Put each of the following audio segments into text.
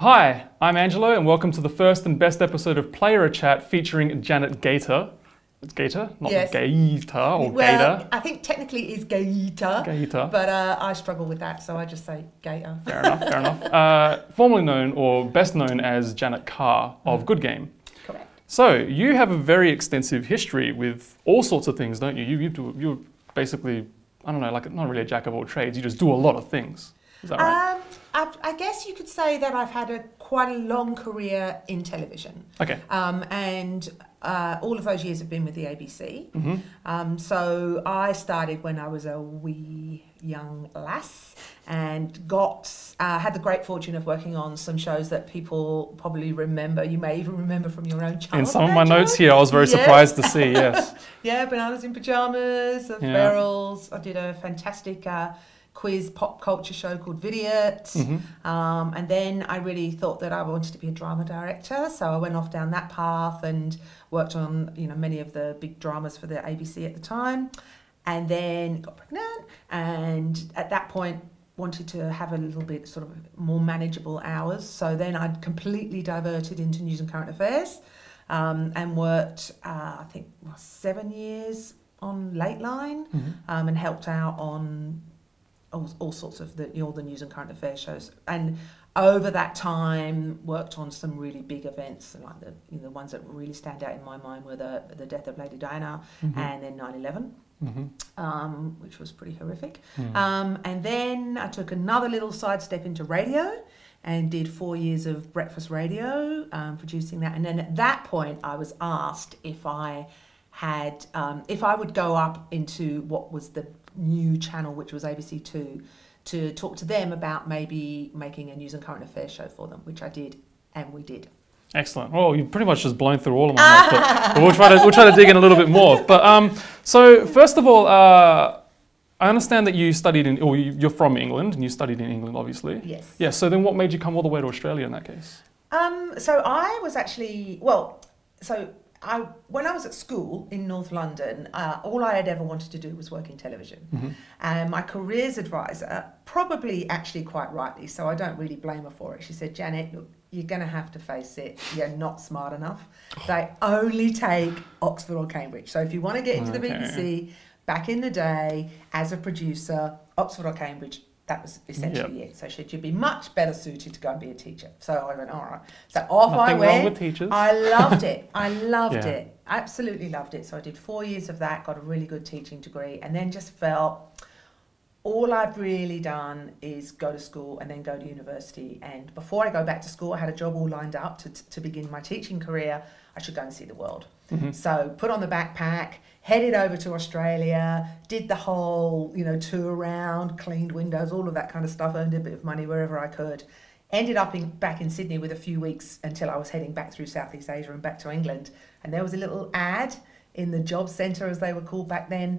Hi, I'm Angelo and welcome to the first and best episode of Player Chat featuring Janet Gaëta. It's Gaëta, not Yes. Gaëta or Well, Gaëta. I think technically it's Gaëta, Gaëta. but I struggle with that, so I just say Gaëta. Fair enough, fair enough. Formerly known or best known as Janet Carr of Good Game. Correct. So, you have a very extensive history with all sorts of things, don't you? You're basically, I don't know, like not really a jack of all trades, you just do a lot of things. Is that right? I guess you could say that I've had quite a long career in television. Okay. And all of those years have been with the ABC. Mm-hmm. So I started when I was a wee young lass and had the great fortune of working on some shows that people probably remember. You may even remember from your own childhood. In some of my notes here, I was very surprised to see, yes. Yeah, Bananas in Pyjamas, The Ferals. I did a fantastic quiz pop culture show called Vidiot. Mm-hmm. And then I really thought that I wanted to be a drama director, so I went off down that path and worked on many of the big dramas for the ABC at the time, and then got pregnant, and at that point wanted to have a little bit sort of more manageable hours, so then I'd completely diverted into news and current affairs, and worked I think 7 years on Lateline, and helped out on all sorts of all the news and current affairs shows, and over that time worked on some really big events, like the ones that really stand out in my mind were the death of Lady Diana, and then 9/11, which was pretty horrific. And then I took another little sidestep into radio and did 4 years of breakfast radio, producing that, and then at that point I was asked if I would go up into what was the new channel, which was ABC2, to talk to them about maybe making a news and current affairs show for them, which I did, and we did. Excellent. Well, you've pretty much just blown through all of my notes, but we'll try to dig in a little bit more. But so first of all, I understand that you studied you're from England and you studied in England, obviously. Yes. Yeah. So then, what made you come all the way to Australia in that case? So I was actually when I was at school in North London, all I had ever wanted to do was work in television. And my careers advisor, probably actually quite rightly, so I don't really blame her for it, she said, Janet, look, you're going to have to face it. You're not smart enough. They only take Oxford or Cambridge. So if you want to get into the BBC, back in the day, as a producer, Oxford or Cambridge, that was essentially it. So you'd be much better suited to go and be a teacher. So I went, all right. So off I went. Nothing wrong with teachers. I loved it. I loved it. Absolutely loved it. So I did 4 years of that, got a really good teaching degree, and then just felt all I've really done is go to school and then go to university. And before I go back to school, I had a job all lined up to begin my teaching career. I should go and see the world. So put on the backpack, headed over to Australia, did the whole, tour around, cleaned windows, all of that kind of stuff, earned a bit of money wherever I could. Ended up back in Sydney with a few weeks until I was heading back through Southeast Asia and back to England. And there was a little ad in the job centre, as they were called back then,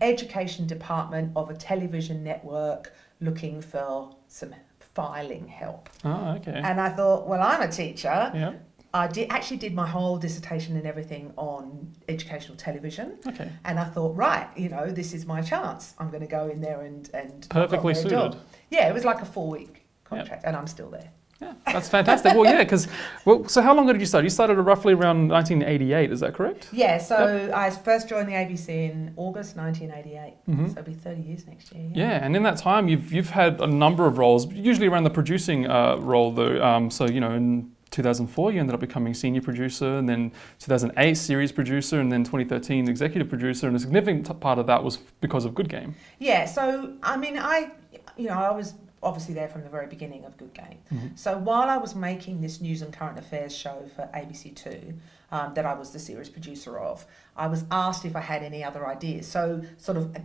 education department of a television network looking for some filing help. Oh, okay. And I thought, well, I'm a teacher. Yeah. I did my whole dissertation and everything on educational television. Okay. And I thought, right, this is my chance. I'm going to go in there and perfectly I've got suited. a job. Yeah, it was like a 4-week contract, and I'm still there. Yeah, that's fantastic. Well, yeah, so how long ago did you start? You started roughly around 1988, is that correct? Yeah, so I first joined the ABC in August 1988, so it'll be 30 years next year. Yeah, and in that time, you've had a number of roles, usually around the producing role, though. So, in 2004, you ended up becoming senior producer, and then 2008, series producer, and then 2013, executive producer, and a significant part of that was because of Good Game. Yeah, so, I mean, I was obviously there from the very beginning of Good Game. So while I was making this news and current affairs show for ABC2, that I was the series producer of, I was asked if I had any other ideas. So sort of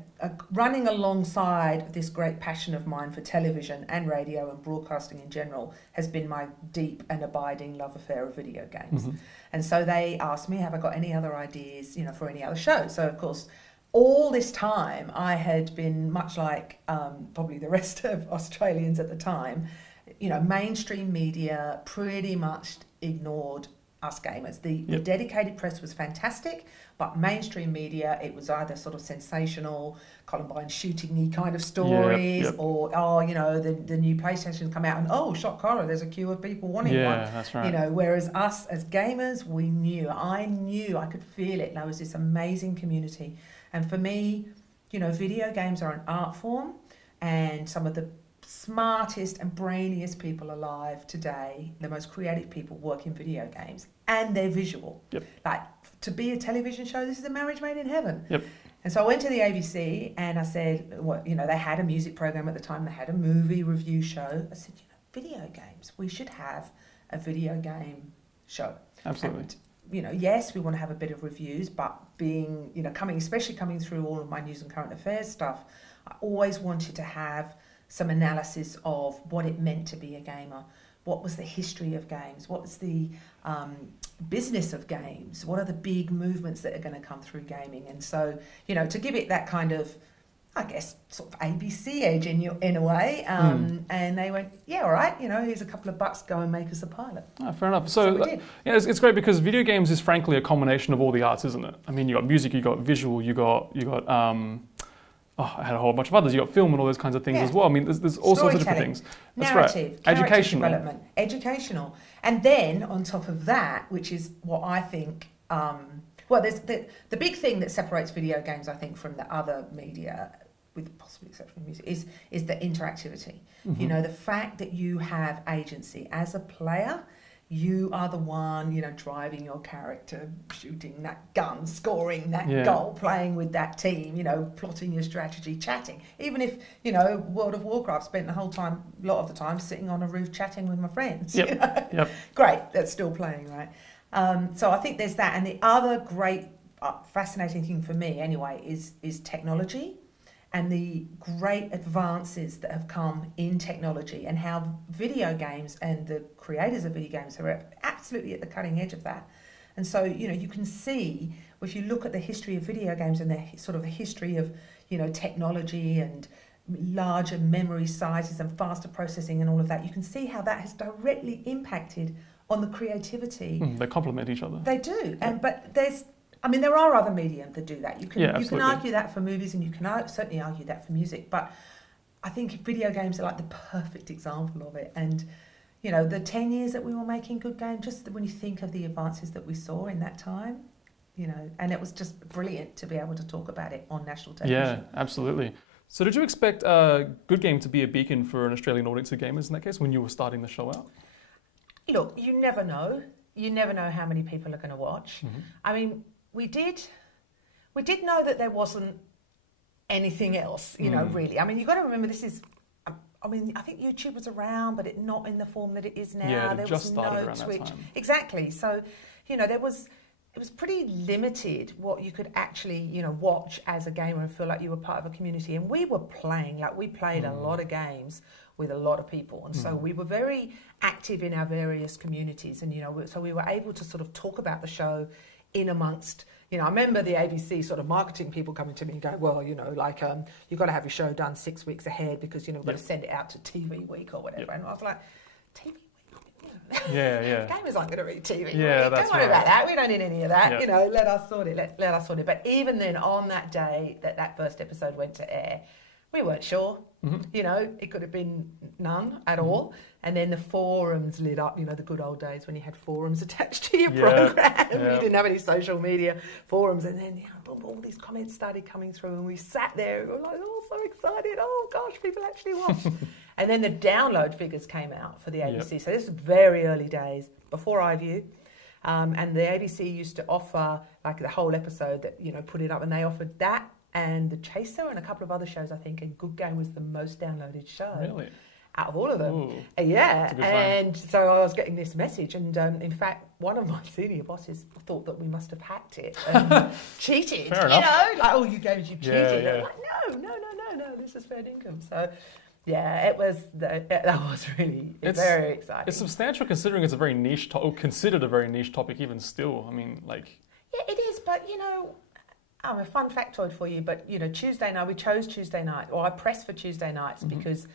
running alongside this great passion of mine for television and radio and broadcasting in general has been my deep and abiding love affair of video games. And so they asked me, have I got any other ideas, for any other shows? So of course, all this time I had been much like probably the rest of Australians at the time, mainstream media pretty much ignored us gamers. The dedicated press was fantastic, but mainstream media, it was either sort of sensational, Columbine shooting-y kind of stories, or, oh, you know, the new PlayStation's come out and, oh, shock horror, there's a queue of people wanting one. Yeah, that's right. You know, whereas us as gamers, I could feel it. There was this amazing community. And for me, you know, video games are an art form, and some of the smartest and brainiest people alive today, the most creative people, work in video games, and they're visual. Like, to be a television show, this is a marriage made in heaven. And so I went to the ABC and I said, well, you know, they had a music program at the time, they had a movie review show. I said, you know, video games, we should have a video game show. Absolutely. And, you know, yes, we want to have a bit of reviews, but being, you know, especially coming through all of my news and current affairs stuff, I always wanted to have some analysis of what it meant to be a gamer. What was the history of games? What's the business of games? What are the big movements that are going to come through gaming? And so, you know, to give it that kind of, I guess, sort of ABC edge in a way. And they went, yeah, all right, you know, here's a couple of bucks, go and make us a pilot. Oh, fair enough. So we did. Yeah, it's great because video games is frankly a combination of all the arts, isn't it? I mean, you got music, you got visual, you got I had a whole bunch of others. You got film and all those kinds of things as well. I mean, there's all sorts of different things. That's narrative, right. Educational development, educational, and then on top of that, which is what I think. Well, there's the big thing that separates video games, I think, from the other media, with the possible exception of music, is the interactivity. You know, the fact that you have agency as a player. You are the one, you know, driving your character, shooting that gun, scoring that goal, playing with that team, you know, plotting your strategy, chatting. Even if, you know, World of Warcraft spent the whole time, a lot of the time, sitting on a roof chatting with my friends. You know? Great, that's still playing, right? So I think there's that. And the other great, fascinating thing for me, anyway, is technology. And the great advances that have come in technology, and how video games and the creators of video games are absolutely at the cutting edge of that. And so, you know, you can see, if you look at the history of video games and the sort of history of, you know, technology and larger memory sizes and faster processing and all of that, you can see how that has directly impacted on the creativity. They complement each other. They do. But there are other mediums that do that. You can argue that for movies, and you can certainly argue that for music. But I think video games are like the perfect example of it. And, you know, the 10 years that we were making good games, just when you think of the advances that we saw in that time, you know, and it was just brilliant to be able to talk about it on national television. Yeah, absolutely. So did you expect Good Game to be a beacon for an Australian audience of gamers in that case when you were starting the show out? Look, you never know. You never know how many people are going to watch. I mean, we did know that there wasn't anything else, you know, really. I mean, you've got to remember, this is, I mean, I think YouTube was around, but not in the form that it is now. Yeah, there just was started no around Twitch. that time. Exactly. So, you know, it was pretty limited what you could actually, you know, watch as a gamer and feel like you were part of a community. And we were playing, like we played a lot of games with a lot of people. And so we were very active in our various communities. And, you know, so we were able to sort of talk about the show in amongst, you know, I remember the ABC sort of marketing people coming to me and going, well, you know, like, you've got to have your show done 6 weeks ahead because, you know, we've got to send it out to TV Week or whatever. And I was like, TV Week? Yeah. Gamers aren't going to read TV Week. That's Don't worry about that. We don't need any of that. Yeah. You know, let us sort it. Let us sort it. But even then, on that day that first episode went to air, we weren't sure. You know, it could have been none at all. And then the forums lit up, you know, the good old days when you had forums attached to your program. You didn't have any social media forums. And then, you know, all these comments started coming through, and we sat there and we were like, oh, so excited. Oh, gosh, people actually watched. And then the download figures came out for the ABC. So this is very early days, before iView. And the ABC used to offer, like, the whole episode that, you know, put it up, and they offered that and The Chaser and a couple of other shows, I think, and Good Game was the most downloaded show. Really? Out of all of them. Ooh, yeah. And so I was getting this message, and in fact, one of my senior bosses thought that we must have hacked it and cheated. Fair enough. You know, like, oh, you games, you cheated. Yeah. I'm like, no, this is fair income. So, yeah, that was really very exciting. It's substantial considering it's a very niche, or considered a very niche topic even still. I mean, like... Yeah, it is, but, you know, a fun factoid for you, but Tuesday night, we chose Tuesday night, or I pressed for Tuesday nights because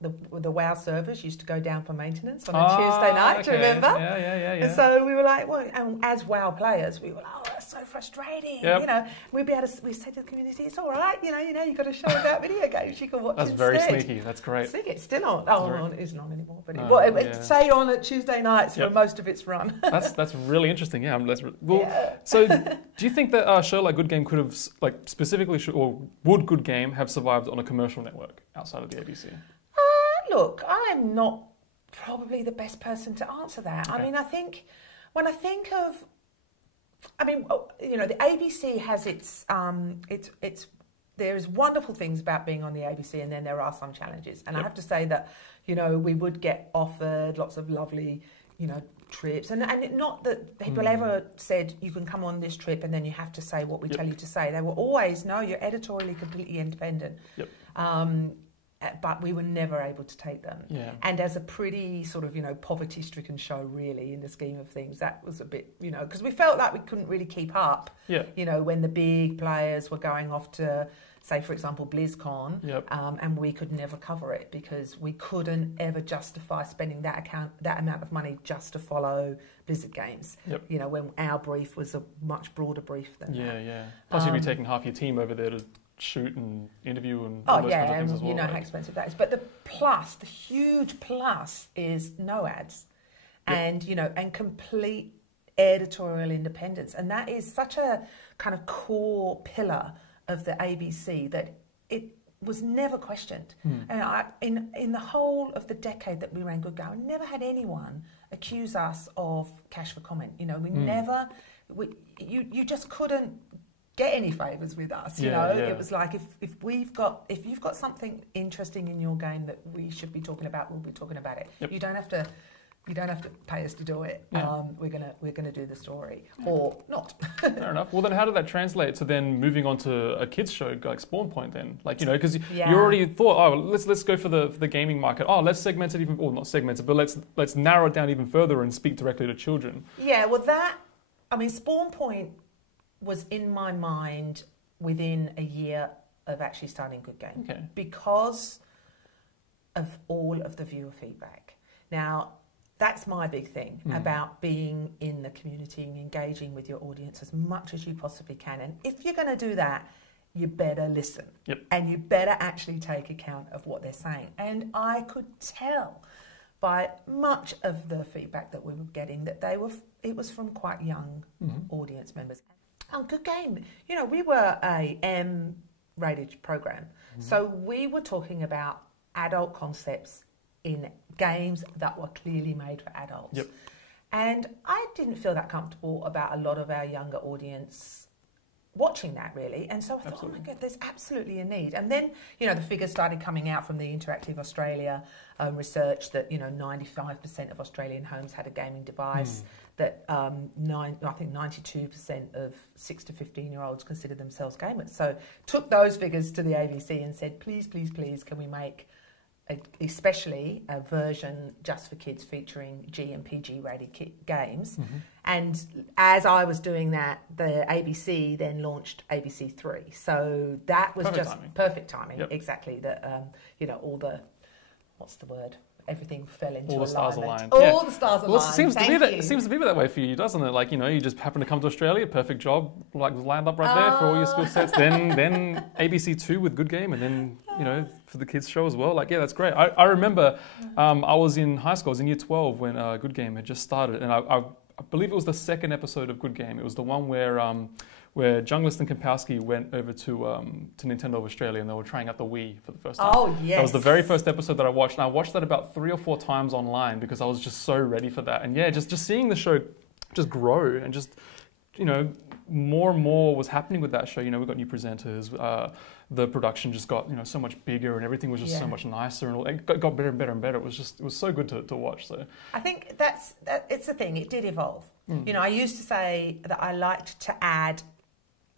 the WoW servers used to go down for maintenance on a Tuesday night. Do you remember? Yeah. And so we were like, well, and as WoW players, we were like, oh, that's so frustrating. Yep. We'd be able to. We said to the community, it's all right. You've got a show about video games. You can watch. That's instead. very sneaky. That's great. Sneaky. It's still on. Oh, it isn't on anymore, but it stayed on at Tuesday nights for most of its run. That's really interesting. Yeah. So, do you think that a show like Good Game could have, specifically, or would Good Game have survived on a commercial network outside of the ABC? Look, I'm not probably the best person to answer that. Okay. I mean, I think when I think of, the ABC has its there's wonderful things about being on the ABC, and then there are some challenges. And I have to say that, we would get offered lots of lovely, trips, and not that people ever said you can come on this trip and then you have to say what we tell you to say. They were always, no, you're editorially completely independent. Yep. But we were never able to take them. Yeah. And as a pretty sort of, poverty-stricken show, really, in the scheme of things, that was a bit, because we felt like we couldn't really keep up, when the big players were going off to, say, for example, BlizzCon, and we could never cover it because we couldn't ever justify spending that amount of money just to follow Blizzard games, when our brief was a much broader brief than that. Yeah. Plus, you'd be taking half your team over there to shoot and interview and all those kinds of things as well. You know how expensive that is. But the huge plus is no ads, and and complete editorial independence, and that is such a kind of core pillar of the ABC that it was never questioned. And in the whole of the decade that we ran Good Game, I never had anyone accuse us of cash for comment. You just couldn't get any favours with us, It was like if you've got something interesting in your game that we should be talking about, we'll be talking about it. Yep. You don't have to pay us to do it. Yeah. We're gonna do the story or not. Fair enough. Well, then how did that translate to then moving on to a kids show like Spawn Point then? Because you already thought, let's go for the gaming market. Let's segment it even, or not segment it, but let's narrow it down even further and speak directly to children. Yeah. Well, Spawn Point was in my mind within a year of actually starting Good Game because of all of the viewer feedback. Now, that's my big thing about being in the community and engaging with your audience as much as you possibly can. And if you're going to do that, you better listen. Yep. And you better actually take account of what they're saying. And I could tell by much of the feedback that we were getting that it was from quite young audience members. Good Game, we were a M-rated program. So we were talking about adult concepts in games that were clearly made for adults. Yep. And I didn't feel that comfortable about a lot of our younger audience watching that, really. And so I thought, oh my God, there's absolutely a need. And then, the figures started coming out from the Interactive Australia research that, 95% of Australian homes had a gaming device, that I think 92% of 6 to 15-year-olds consider themselves gamers. So took those figures to the ABC and said, please, please, please, can we make especially a version just for kids featuring G and PG rated games. And as I was doing that, the ABC then launched ABC 3. So that was perfect timing. Yep. Exactly. That all the, what's the word? Everything fell into alignment. All the stars aligned. All the stars aligned. Well, it seems to be that way for you, doesn't it? You just happen to come to Australia, perfect job, lined up right there for all your skill sets. Then ABC 2 with Good Game, and then for the kids show as well. That's great. I remember I was in high school. I was in year 12 when Good Game had just started, and I believe it was the second episode of Good Game. It was the one where Junglist and Kapowski went over to Nintendo of Australia and they were trying out the Wii for the first time. Oh, yes. That was the very first episode that I watched. And I watched that about 3 or 4 times online because I was just so ready for that. And just seeing the show just grow and just, more and more was happening with that show. We got new presenters. The production just got, so much bigger and everything was just so much nicer and it got better and better and better. It was so good to watch. So I think it's the thing. It did evolve. I used to say that I liked to add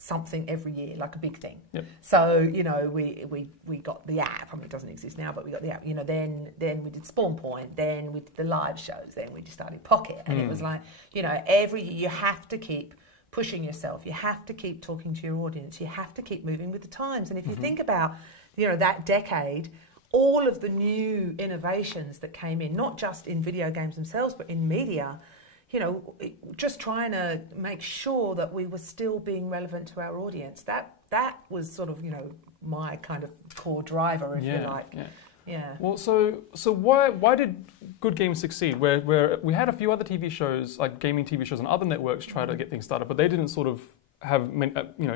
something every year, like a big thing. Yep. So, we got the app. It doesn't exist now, but we got the app. Then we did Spawn Point, then we did the live shows, then we just started Pocket. And it was like, every year you have to keep pushing yourself. You have to keep talking to your audience. You have to keep moving with the times. And if you think about, that decade, all of the new innovations that came in, not just in video games themselves, but in media, just trying to make sure that we were still being relevant to our audience. That was sort of, my kind of core driver, if you like. Yeah. Well, so why did Good Games succeed? Where we had a few other TV shows, like gaming TV shows, and other networks try to get things started, but they didn't sort of have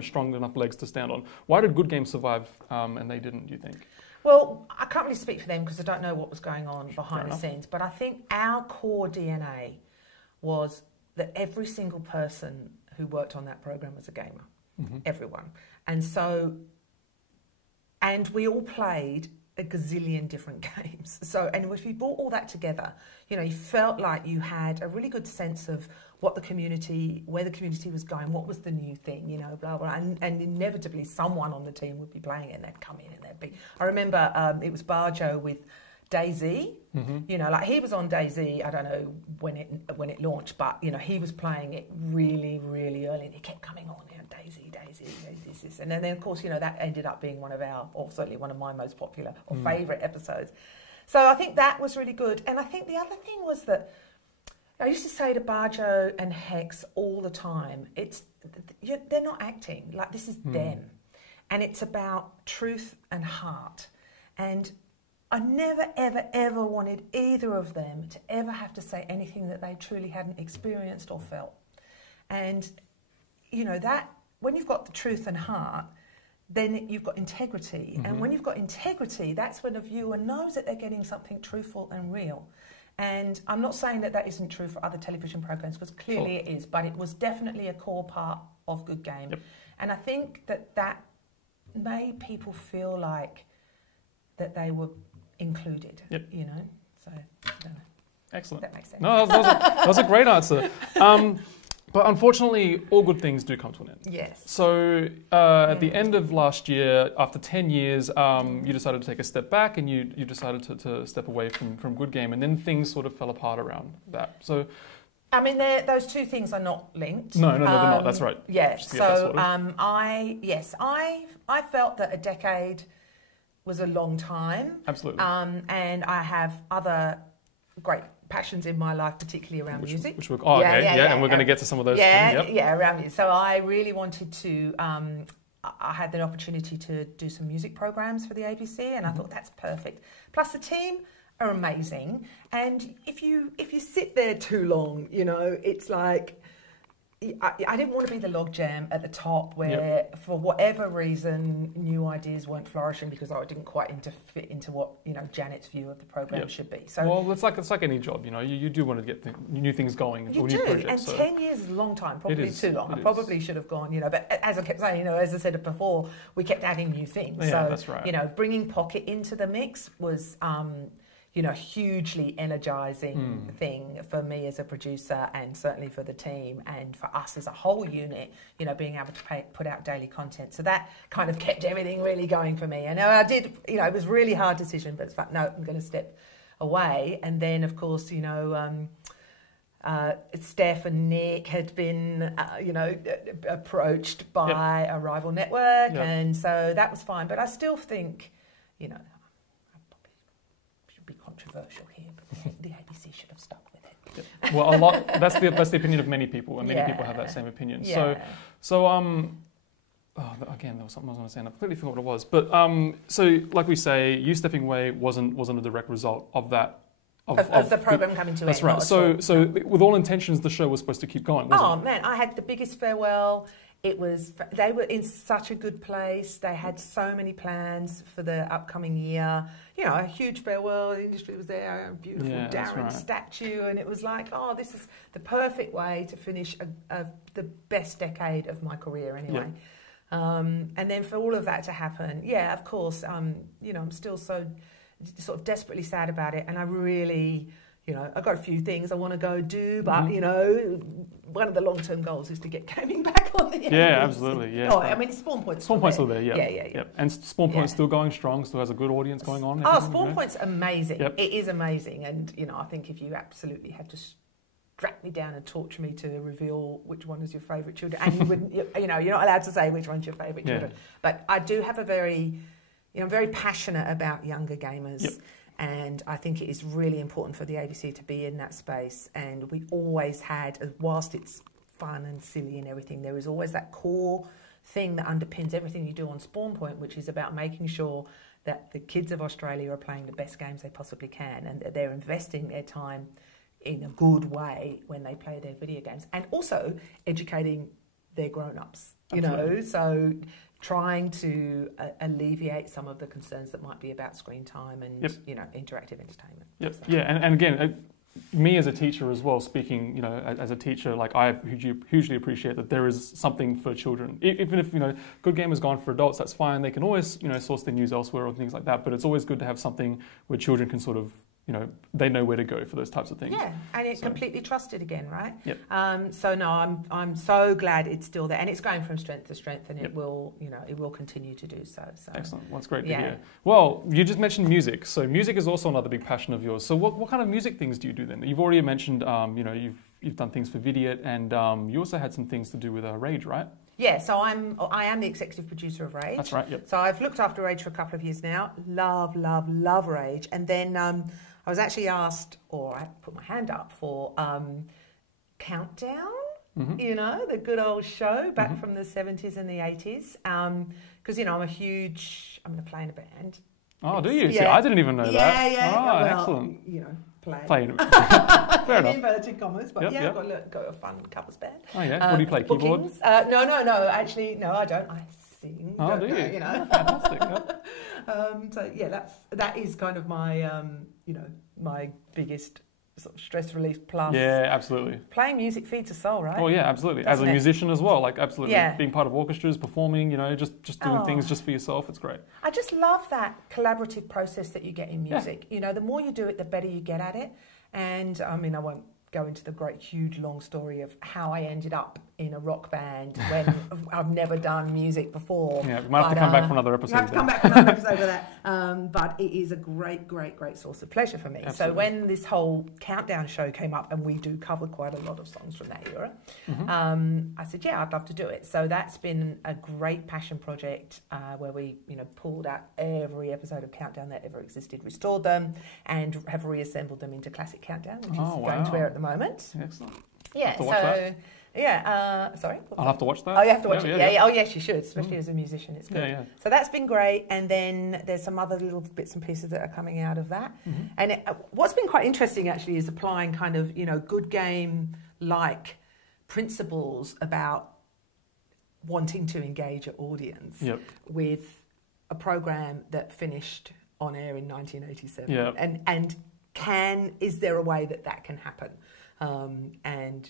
strong enough legs to stand on. Why did Good Games survive, and they didn't? Do you think? Well, I can't really speak for them because I don't know what was going on behind the scenes. But I think our core DNA was that every single person who worked on that program was a gamer. Everyone, and we all played a gazillion different games. So, and if you brought all that together, you felt like you had a really good sense of what where the community was going, what was the new thing, blah, blah. And inevitably someone on the team would be playing it and they'd come in and they'd be... I remember it was Barjo with DayZ. Like he was on DayZ, I don't know when it launched, but, he was playing it really, really early and he kept coming on, DayZ, this. And then, of course, that ended up being certainly one of my most popular or favourite episodes. So I think that was really good. And I think the other thing was that I used to say to Barjo and Hex all the time, they're not acting, like this is them. And it's about truth and heart. And I never, ever, ever wanted either of them to ever have to say anything that they truly hadn't experienced or felt. And, that when you've got the truth and heart, then you've got integrity. And when you've got integrity, that's when a viewer knows that they're getting something truthful and real. And I'm not saying that isn't true for other television programs, because clearly it is, but it was definitely a core part of Good Game. Yep. And I think that made people feel like that they were included, Yep. So, I don't know. Excellent. That makes sense. No, that was a great answer. But unfortunately, all good things do come to an end. Yes. So at the end of last year, after 10 years, you decided to take a step back and you decided to step away from Good Game, and then things sort of fell apart around that. So, I mean, those two things are not linked. No, they're not. That's right. Yeah. So I I felt that a decade was a long time. Absolutely. And I have other great passions in my life, particularly around music. And we're going to get to some of those. Around music. So I really wanted to. I had the opportunity to do some music programs for the ABC, and I thought that's perfect. Plus, the team are amazing, and if you sit there too long, it's like. I didn't want to be the logjam at the top where, for whatever reason, new ideas weren't flourishing because I didn't quite fit into what Janet's view of the program should be. So, well, it's like any job, you do want to get new things going. You new do, projects, and 10 years is a long time, probably too long. I probably should have gone, but as I kept saying, as I said before, we kept adding new things. Yeah, so, that's right. Bringing Pocket into the mix was. Hugely energising thing for me as a producer, and certainly for the team and for us as a whole unit, being able to put out daily content. So that kind of kept everything really going for me. And I did, it was a really hard decision, but it's like, no, I'm going to step away. And then, of course, Steph and Nick had been, approached by a rival network, and so that was fine. But I still think, be controversial here, but the ABC should have stuck with it. Yep. Well, that's the opinion of many people, and many people have that same opinion. Yeah. So again, there was something I was going to say, and I completely forgot what it was. But so, like we say, you stepping away wasn't a direct result of that. Of the program coming to an end. That's right. So with all intentions, the show was supposed to keep going, wasn't it? Oh man, I had the biggest farewell. They were in such a good place. They had so many plans for the upcoming year. A huge farewell. The industry was there, a beautiful Darren statue, and it was like, oh, this is the perfect way to finish the best decade of my career, anyway. Yeah. And then for all of that to happen, of course, I'm still so sort of desperately sad about it, and I really. I've got a few things I want to go do, but, one of the long-term goals is to get gaming back on the ABC. Yeah, absolutely, yeah. Oh, I mean, Spawn Point's still there, yeah. And Spawn Point's still going strong, still has a good audience going on. Spawn Point's amazing. Yep. It is amazing, and, I think if you absolutely had to track me down and torture me to reveal which one is your favourite children. And you wouldn't, you're not allowed to say which one's your favourite children. But I do have I'm very passionate about younger gamers. And I think it is really important for the ABC to be in that space. And we always had, whilst it's fun and silly and everything, there is always that core thing that underpins everything you do on Spawn Point, which is about making sure that the kids of Australia are playing the best games they possibly can, and that they're investing their time in a good way when they play their video games, and also educating their grown-ups, so trying to alleviate some of the concerns that might be about screen time and, interactive entertainment. So. Yeah, and again, me as a teacher as well, speaking, as a teacher, like I hugely appreciate that there is something for children. Even if, Good Game has gone for adults, that's fine. They can always, source their news elsewhere or things like that. But it's always good to have something where children can sort of, they know where to go for those types of things. Yeah, and it's completely trusted again, right? Yep. So no, I'm so glad it's still there, and it's going from strength to strength, and it will, it will continue to do so. Excellent. Well, that's great to hear. Well, you just mentioned music, so music is also another big passion of yours. So what kind of music things do you do then? You've already mentioned, you've done things for Vidiot, and you also had some things to do with Rage, right? Yeah, so I am the executive producer of Rage. That's right. Yep. So I've looked after Rage for a couple of years now. Love Rage, and then I was actually asked, or I put my hand up for Countdown. Mm-hmm. The good old show back from the 70s and the 80s. Because I'm going to play in a band. Oh, do you? Yeah. See, I didn't even know that. Yeah. Oh, well, excellent. Playing. Fair enough. Inverted commas, but I've got a fun covers band. Oh yeah. What do you play? Keyboard? No. Actually, no, I don't. I sing. Oh, do you? Fantastic. So that is kind of my my biggest sort of stress relief plus. Yeah, absolutely. Playing music feeds the soul, right? Oh yeah, absolutely. As a musician as well, like absolutely. Yeah. Being part of orchestras, performing, just doing things just for yourself, it's great. I just love that collaborative process that you get in music. Yeah. The more you do it, the better you get at it. And I won't go into the great, huge, long story of how I ended up in a rock band when I've never done music before. Yeah, we might have to come back for another episode. Of that. But it is a great source of pleasure for me. Absolutely. So when this whole Countdown show came up, and we do cover quite a lot of songs from that era, I said, I'd love to do it. So that's been a great passion project where we, pulled out every episode of Countdown that ever existed, restored them, and have reassembled them into Classic Countdown, which is going to air at the moment. Excellent. Yeah, sorry? I'll have to watch that. Oh, you have to watch it. Yeah. Oh, yes, you should, especially as a musician. It's good. Yeah. So that's been great. And then there's some other little bits and pieces that are coming out of that. Mm-hmm. And what's been quite interesting, actually, is applying kind of, good game-like principles about wanting to engage an audience with a program that finished on air in 1987. Yep. And is there a way that can happen? And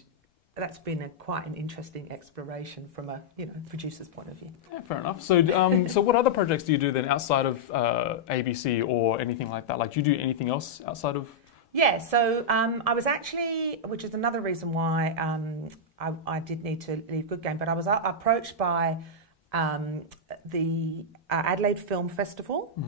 that's been quite an interesting exploration from a producer's point of view. Yeah, fair enough. So, so what other projects do you do then outside of ABC or anything like that? Like, do you do anything else outside of? Yeah. So I was actually, which is another reason why I did need to leave Good Game, but I was approached by the Adelaide Film Festival,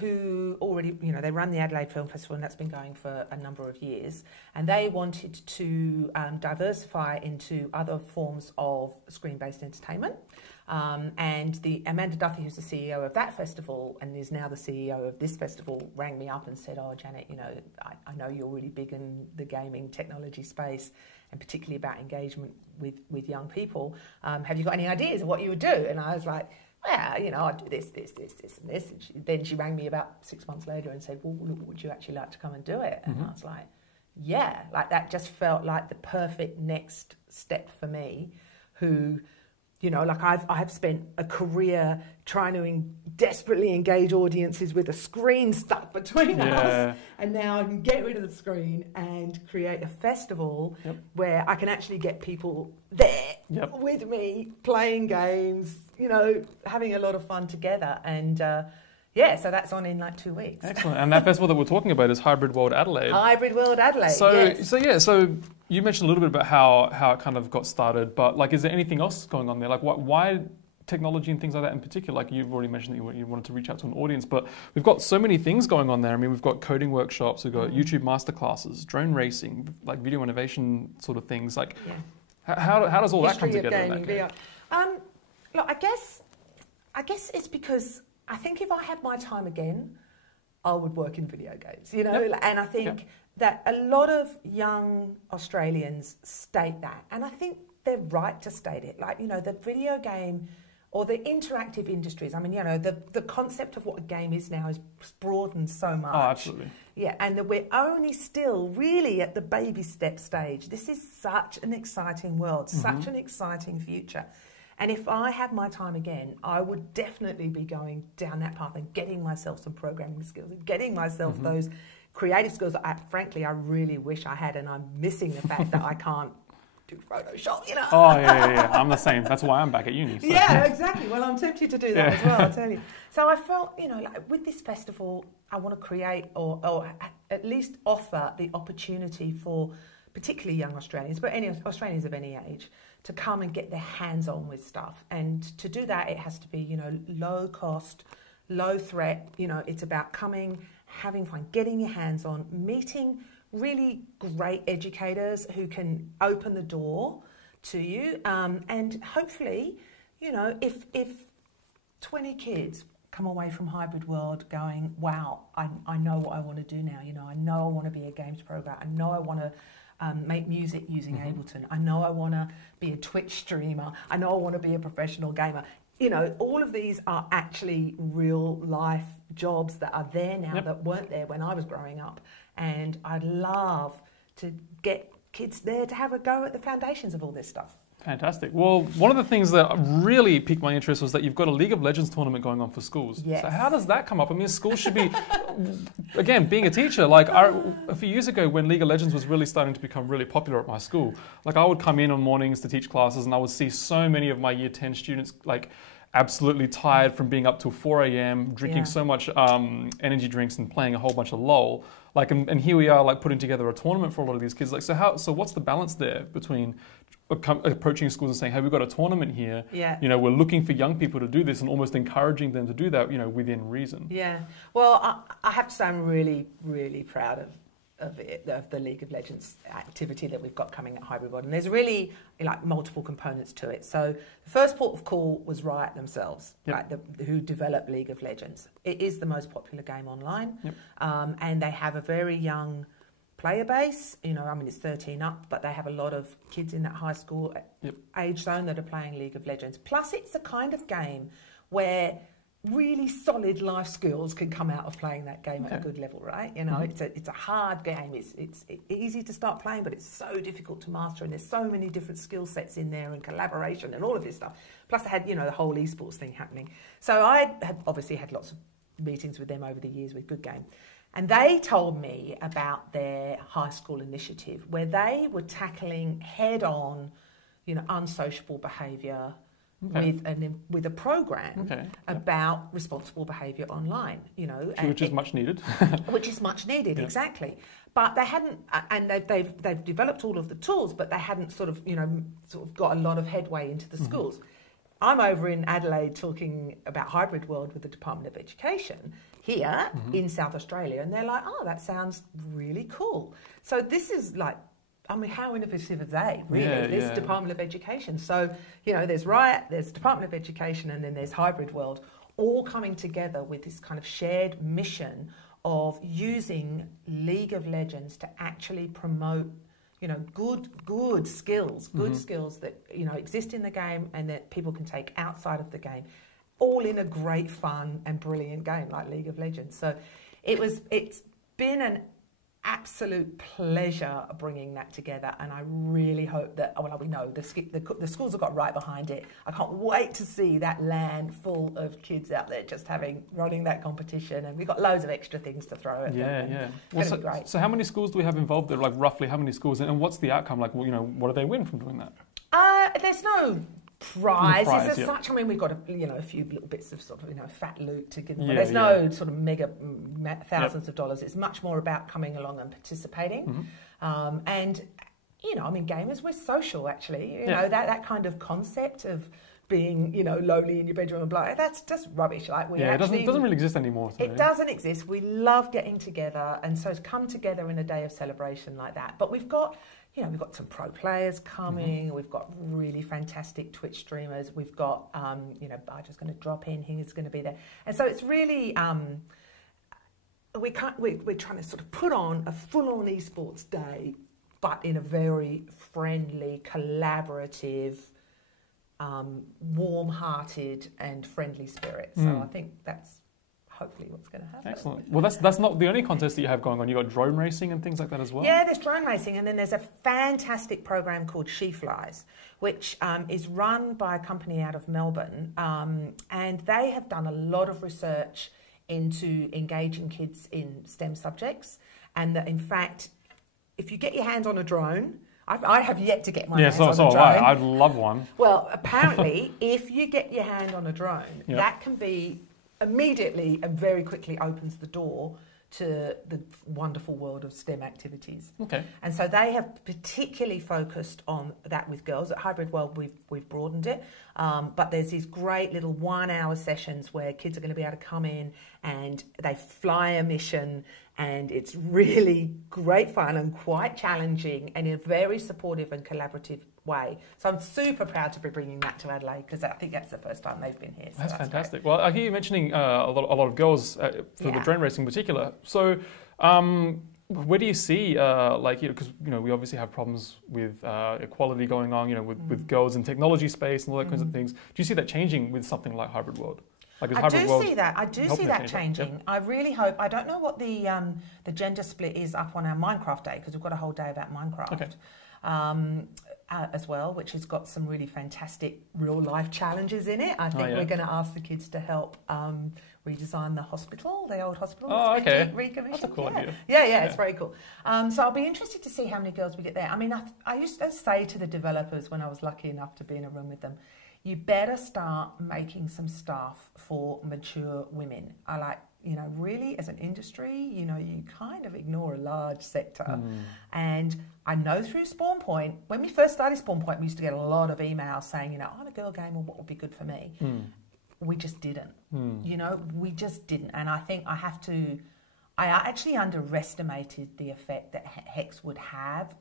who already, they run the Adelaide Film Festival, and that's been going for a number of years. And they wanted to diversify into other forms of screen-based entertainment. And the Amanda Duffy, who's the CEO of that festival and is now the CEO of this festival, rang me up and said, "Oh, Janet, I know you're really big in the gaming technology space, and particularly about engagement with young people. Have you got any ideas of what you would do?" And I was like, "Well, I'd do this, and this." And then she rang me about 6 months later and said, "Well, would you actually like to come and do it?" And I was like, "Yeah," like that just felt like the perfect next step for me, who... like I've spent a career trying to desperately engage audiences with a screen stuck between us, and now I can get rid of the screen and create a festival where I can actually get people there with me, playing games, having a lot of fun together. And so that's on in like 2 weeks. Excellent. And that festival that we're talking about is Hybrid World Adelaide. Hybrid World Adelaide, So you mentioned a little bit about how it kind of got started, but like, is there anything else going on there? Like, why technology and things like that in particular? Like you've already mentioned that you wanted to reach out to an audience, but we've got so many things going on there. I mean, we've got coding workshops, we've got YouTube masterclasses, drone racing, like video innovation sort of things. Like, how does all that come together in that game? Look, I guess it's because I think if I had my time again, I would work in video games, you know, and I think that a lot of young Australians state that, and I think they're right to state it. Like, you know, the video game or the interactive industries, I mean, you know, the concept of what a game is now is broadened so much. Oh, absolutely. Yeah, and that we're only still really at the baby step stage. This is such an exciting world, such an exciting future. And if I had my time again, I would definitely be going down that path and getting myself some programming skills and getting myself those creative skills that frankly, I really wish I had, and I'm missing the fact that I can't do Photoshop, you know. Oh, yeah. I'm the same. That's why I'm back at uni. So. Yeah, exactly. Well, I'm tempted to do that as well, I'll tell you. So I felt, you know, like with this festival, I want to create or at least offer the opportunity for particularly young Australians, but any Australians of any age, to come and get their hands on with stuff. And to do that, it has to be, you know, low cost, low threat. You know, it's about coming, having fun, getting your hands on, meeting really great educators who can open the door to you. And hopefully, you know, if 20 kids come away from Hybrid World going, wow, I know what I want to do now. You know, I know I want to be a games programmer. I know I want to make music using Ableton. I know I want to be a Twitch streamer. I know I want to be a professional gamer. You know, all of these are actually real life jobs that are there now that weren't there when I was growing up. And I'd love to get kids there to have a go at the foundations of all this stuff. Fantastic. Well, one of the things that really piqued my interest was that you've got a League of Legends tournament going on for schools. Yes. So how does that come up? I mean, schools should be, again, being a teacher, like a few years ago when League of Legends was really starting to become really popular at my school, like I would come in on mornings to teach classes and I would see so many of my year 10 students like absolutely tired from being up till 4 a.m, drinking so much energy drinks and playing a whole bunch of LOL. Like, and here we are like putting together a tournament for a lot of these kids. Like, so what's the balance there between approaching schools and saying, hey, we've got a tournament here. Yeah. You know, we're looking for young people to do this and almost encouraging them to do that, you know, within reason. Yeah. Well, I have to say I'm really, really proud of the League of Legends activity that we've got coming at Hybrid World. And there's really like multiple components to it. So the first port of call was Riot themselves, who developed League of Legends. It is the most popular game online. And they have a very young player base, you know, I mean, it's 13 up, but they have a lot of kids in that high school age zone that are playing League of Legends. Plus, it's the kind of game where really solid life skills can come out of playing that game at a good level, right? You know, it's a hard game. It's easy to start playing, but it's so difficult to master, and there's so many different skill sets in there and collaboration and all of this stuff. Plus, they had, you know, the whole esports thing happening. So I had obviously had lots of meetings with them over the years with Good Game. And they told me about their high school initiative where they were tackling head-on, you know, unsociable behaviour with a program about responsible behaviour online, you know. Which is much needed. Which is much needed, exactly. But they hadn't, and they've developed all of the tools, but they hadn't sort of got a lot of headway into the schools. I'm over in Adelaide talking about Hybrid World with the Department of Education here in South Australia, and they're like, oh, that sounds really cool. So this is like, I mean, how innovative are they, really, this Department of Education? So, you know, there's Riot, there's Department of Education, and then there's Hybrid World, all coming together with this kind of shared mission of using League of Legends to actually promote, you know, good skills, skills that, you know, exist in the game and that people can take outside of the game, all in a great fun and brilliant game like League of Legends. So it's been an absolute pleasure bringing that together, and I really hope that, well, we know the schools have got right behind it. I can't wait to see that land full of kids out there just running that competition, and we've got loads of extra things to throw at them. It's going to be great. So how many schools do we have involved there? Like roughly how many schools, and what's the outcome? Like, well, you know, what do they win from doing that? There's no prizes as such. I mean, we've got a few little bits of sort of, you know, fat loot to give them. But there's no sort of mega thousands of dollars. It's much more about coming along and participating. And, you know, I mean, gamers, we're social actually. You know, that kind of concept of being, you know, lonely in your bedroom and blah. That's just rubbish. Like it doesn't really exist anymore. It doesn't exist. We love getting together, and so to come together in a day of celebration like that. But we've got, you know, we've got some pro players coming. We've got really fantastic Twitch streamers. We've got, you know, Barger's going to drop in. He's going to be there, and so it's really. We're trying to sort of put on a full-on esports day, but in a very friendly, collaborative, warm-hearted and friendly spirit. So I think that's hopefully what's going to happen. Excellent. Well, that's not the only contest that you have going on. You've got drone racing and things like that as well? Yeah, there's drone racing, and then there's a fantastic program called She Flies, which is run by a company out of Melbourne, and they have done a lot of research into engaging kids in STEM subjects, and that in fact, if you get your hands on a drone, I have yet to get my hands on a drone. I'd love one. Well, apparently, if you get your hand on a drone, that can be immediately and very quickly opens the door to the wonderful world of STEM activities. Okay. And so they have particularly focused on that with girls. At Hybrid World, we've broadened it. But there's these great little 1 hour sessions where kids are going to be able to come in and they fly a mission, and it's really great fun and quite challenging and in a very supportive and collaborative way. So I'm super proud to be bringing that to Adelaide, because I think that's the first time they've been here. So that's fantastic. Great. Well, I hear you mentioning a lot of girls for the drone racing in particular. So where do you see, because we obviously have problems with equality going on, with girls in technology space and all that kinds of things. Do you see that changing with something like Hybrid World? I do see that changing. Yep. I really hope. I don't know what the gender split is up on our Minecraft day, because we've got a whole day about Minecraft. Okay. As well, which has got some really fantastic real-life challenges in it. I think we're going to ask the kids to help redesign the hospital, the old hospital. Oh, okay. Recommissioned. That's a cool idea. Yeah, it's very cool. So I'll be interested to see how many girls we get there. I mean, I used to say to the developers when I was lucky enough to be in a room with them, you better start making some stuff for mature women. I like, really as an industry, you kind of ignore a large sector. And I know through Spawn Point, when we first started Spawn Point, we used to get a lot of emails saying, I'm a girl gamer, what would be good for me? We just didn't. We just didn't. And I think I actually underestimated the effect that Hex would have,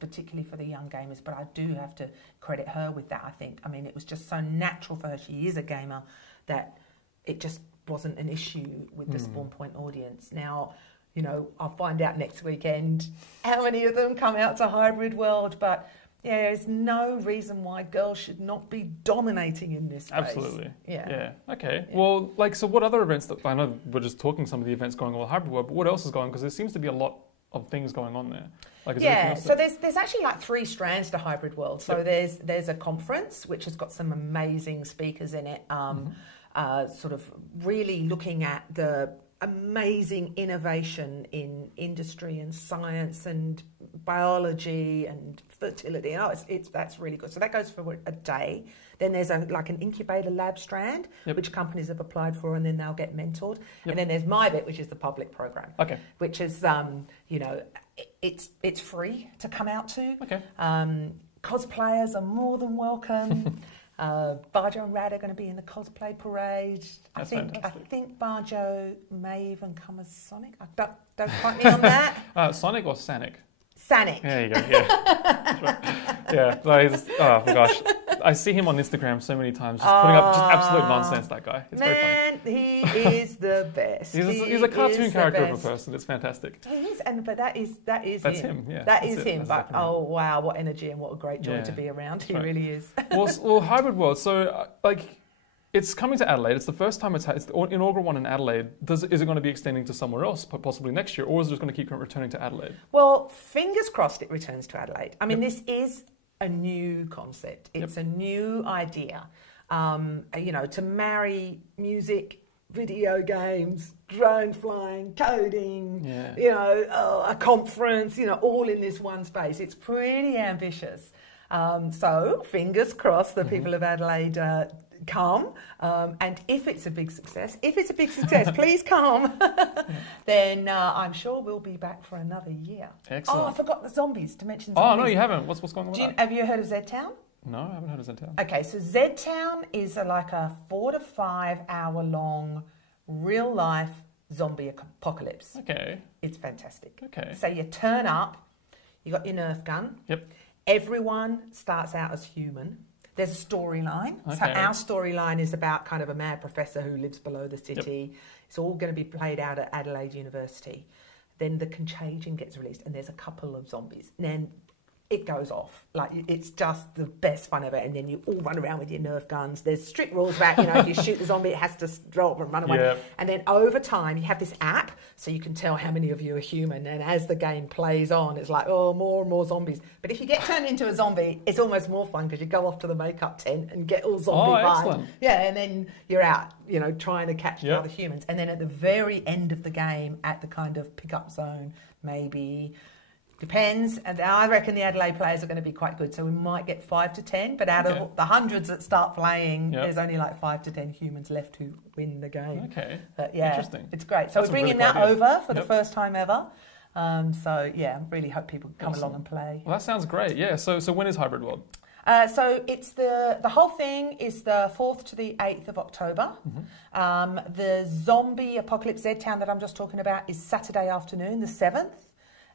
particularly for the young gamers, but I do have to credit her with that, I think. I mean, it was just so natural for her. She is a gamer, that it just wasn't an issue with the Spawn Point audience. Now, I'll find out next weekend how many of them come out to Hybrid World, but there's no reason why girls should not be dominating in this space. Absolutely. Yeah. Okay. Yeah. Well, so what other events, I know we're just talking some of the events going on with Hybrid World, but what else is going on? Because there seems to be a lot of things going on there. So there's actually like 3 strands to Hybrid World. So there's a conference, which has got some amazing speakers in it, sort of really looking at the amazing innovation in industry and science and biology and fertility. That's really good. So that goes for a day. Then there's an incubator lab strand, which companies have applied for, and then they'll get mentored. And then there's my bit, which is the public program, which is it's free to come out to. Cosplayers are more than welcome. Barjo and Rad are going to be in the cosplay parade. I think Barjo may even come as Sonic. Don't quote me on that. Sonic or Sanic? Sanic. There you go. Yeah. Oh my gosh, I see him on Instagram so many times, just putting up just absolute nonsense. That guy. It's very funny. He is the best. He's a cartoon character of a person. It's fantastic. He is, but that's him. Yeah, that is him. But wow, what energy and what a great joy to be around. He really is. Well, Hybrid World. So it's coming to Adelaide. It's the first time it's the inaugural one in Adelaide. Is it going to be extending to somewhere else, possibly next year, or is it just going to keep returning to Adelaide? Well, fingers crossed it returns to Adelaide. I mean, this is a new concept. It's a new idea. To marry music, video games, drone flying, coding, a conference, all in this one space. It's pretty ambitious. So fingers crossed the people of Adelaide come, and if it's a big success, please come, then I'm sure we'll be back for another year. Excellent. Oh, I forgot the zombies, to mention zombies. Oh, no, you haven't. What's going on with that? Have you heard of Z-Town? No, I haven't heard of Z-Town. Okay, so Z-Town is like a 4 to 5 hour long real life zombie apocalypse. Okay. It's fantastic. Okay. So you turn up, you got your Nerf gun. Yep. Everyone starts out as human. There's a storyline. Okay. So our storyline is about kind of a mad professor who lives below the city. Yep. It's all going to be played out at Adelaide University. Then the Contagion gets released and there's a couple of zombies. And then it goes off. Like, it's just the best fun ever. And then you all run around with your Nerf guns. There's strict rules about, you know, if you shoot the zombie, it has to drop and run away. Yep. And then over time, you have this app so you can tell how many of you are human. And as the game plays on, it's like, oh, more and more zombies. But if you get turned into a zombie, it's almost more fun because you go off to the makeup tent and get all zombie vibe. Excellent. Yeah, and then you're out, you know, trying to catch the other humans. And then at the very end of the game, at the kind of pickup zone, maybe... Depends, and I reckon the Adelaide players are going to be quite good, so we might get 5 to 10, but out of the hundreds that start playing, there's only like 5 to 10 humans left who win the game. Okay, interesting. It's great. So we're bringing that over for the first time ever. So yeah, I really hope people come along and play. Well, that sounds great. Yeah. So when is Hybrid World? So it's the whole thing is the 4th to the 8th of October. Mm-hmm. The zombie apocalypse Z-Town that I'm just talking about is Saturday afternoon, the 7th.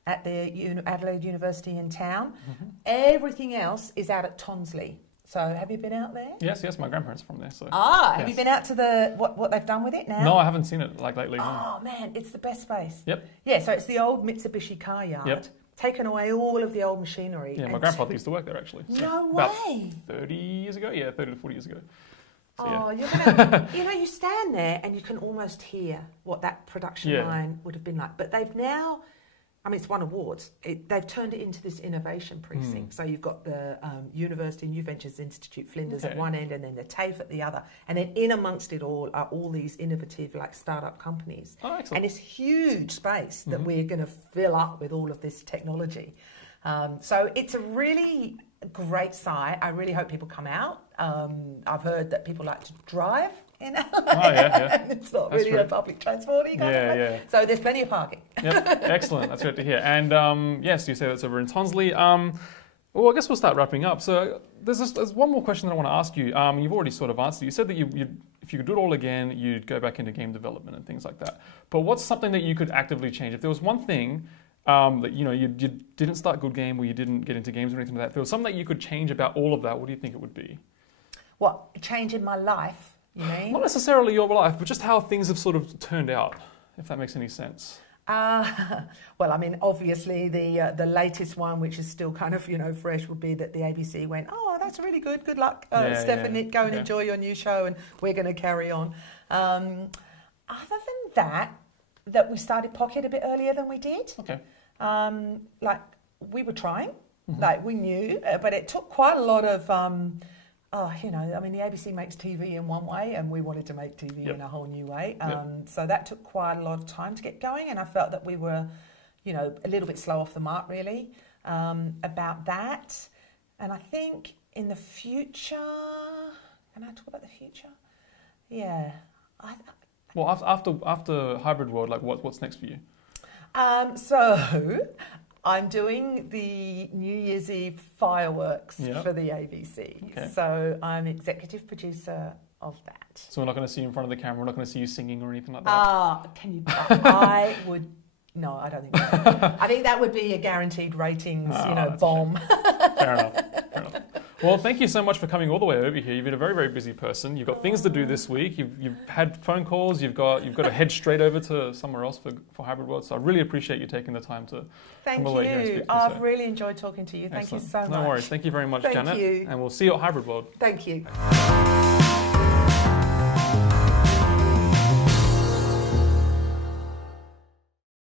At the Adelaide University in town. Mm-hmm. Everything else is out at Tonsley. So have you been out there? Yes, my grandparents are from there. So have you been out to the what they've done with it now? No, I haven't seen it like lately. Oh man, it's the best space. Yep. Yeah, so it's the old Mitsubishi car yard. Yep. Taken away all of the old machinery. Yeah, my grandfather used to work there actually. So no about way. 30 years ago? Yeah, 30 to 40 years ago. So, you're gonna, you know, you stand there and you can almost hear what that production line would have been like. But they've now... I mean, it's won awards. They've turned it into this innovation precinct. So you've got the University New Ventures Institute, Flinders at one end, and then the TAFE at the other. And then in amongst it all are all these innovative, like, startup companies. Oh, excellent. And it's huge space that we're going to fill up with all of this technology. So it's a really great site. I really hope people come out. I've heard that people like to drive in LA. Oh, yeah. It's not really a public transport. So there's plenty of parking. Yep, excellent. That's great to hear. And yes, you say that's over in Tonsley. Well, I guess we'll start wrapping up. So there's one more question that I want to ask you. You've already sort of answered. You said that if you could do it all again, you'd go back into game development and things like that. But what's something that you could actively change? If there was one thing that you didn't start Good Game or you didn't get into games or anything like that, if there was something that you could change about all of that, what do you think it would be? What, a change in my life, you mean? Not necessarily your life, but just how things have sort of turned out, if that makes any sense. Well, I mean, obviously the latest one, which is still kind of, you know, fresh, would be that the ABC went, oh, that's really good. Good luck, Stephanie. Go and enjoy your new show, and we're going to carry on. Other than that we started Pocket a bit earlier than we did. Okay. Like, we were trying, like we knew, but it took quite a lot of... you know, I mean, the ABC makes TV in one way and we wanted to make TV in a whole new way. So that took quite a lot of time to get going, and I felt that we were, you know, a little bit slow off the mark, really, about that. And I think in the future... Can I talk about the future? Yeah. Well, after Hybrid World, like what's next for you? So... I'm doing the New Year's Eve fireworks for the ABC. Okay. So I'm executive producer of that. So we're not going to see you in front of the camera, we're not going to see you singing or anything like that? Can you... I would... No, I don't think so. I think that would be a guaranteed ratings, bomb. Fair enough. Well, thank you so much for coming all the way over here. You've been a very, very busy person. You've got things to do this week. You've had phone calls. You've got to head straight over to somewhere else for Hybrid World. So I really appreciate you taking the time to come over here and speak to me. I've really enjoyed talking to you. Thank you so much. No worries. Thank you very much, Janet. Thank you. And we'll see you at Hybrid World. Thank you.